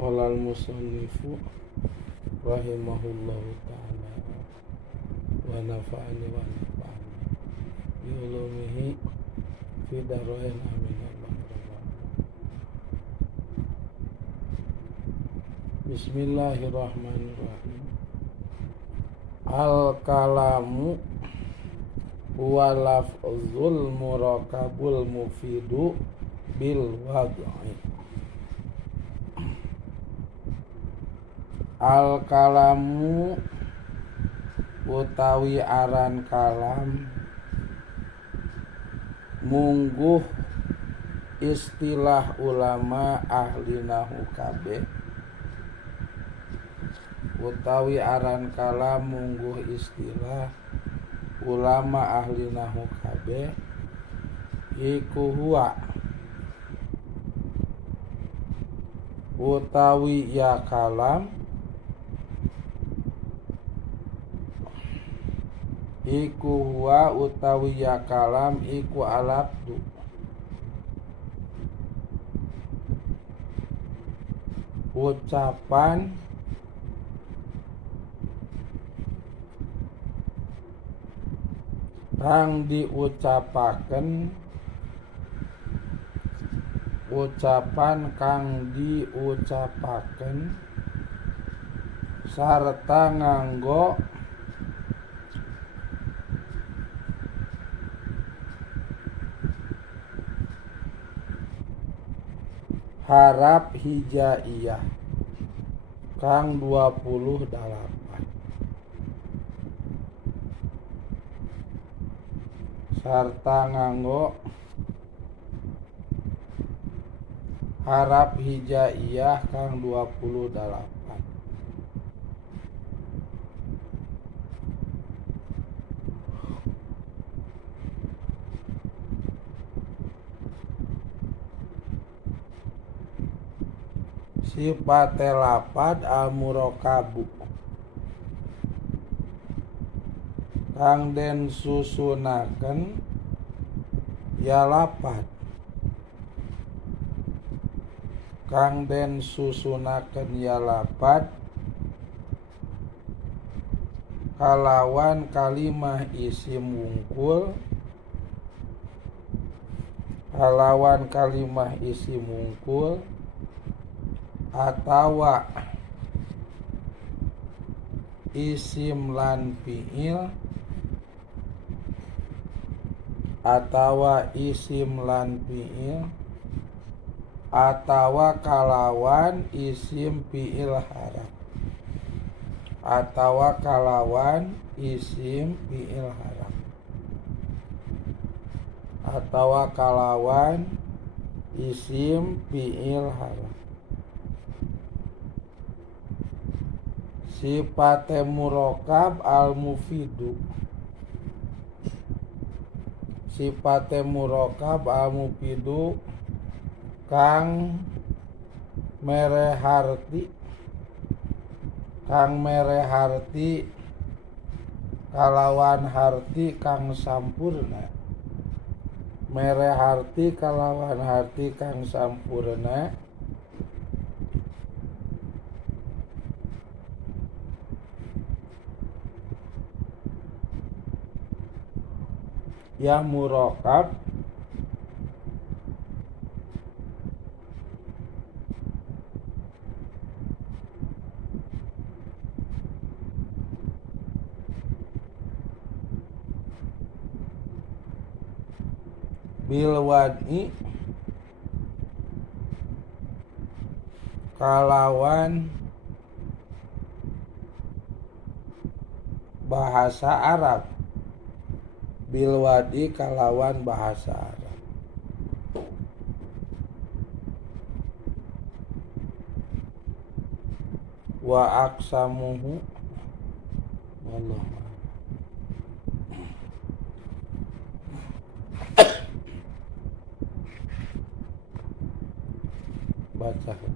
Qala al-musannifu rahimahullahu ta'ala wa nafa'ani wa nafa'ani bi ulumihi fi darain amin Allah. Bismillahirrahmanirrahim. Al-kalamu huwa lafzul murakabul mufidu bil wad'i. Al-kalamu utawi aran kalam mungguh istilah ulama ahli nahwu kabeh. Utawi aran kalam mungguh istilah ulama ahli nahwu kabeh iku huwa utawi ya kalam iku huwa utawi ya kalam iku alabdu ucapan kang diucapaken sarta nganggo harap hijaiyah kang 28 sarta nganggo harap hijaiyah kang 28. Sifate lapad al-murakabu kang den susunaken ya lapad kalawan kalimah isim wungkul atawa isim lan fiil atawa kalawan isim fiil harap Sifate murakab al-mufidu kang mere harti kalawan harti kang sampurna ya murakab bil wad'i kalawan bahasa Arab wa aqsamuhu wallahu baca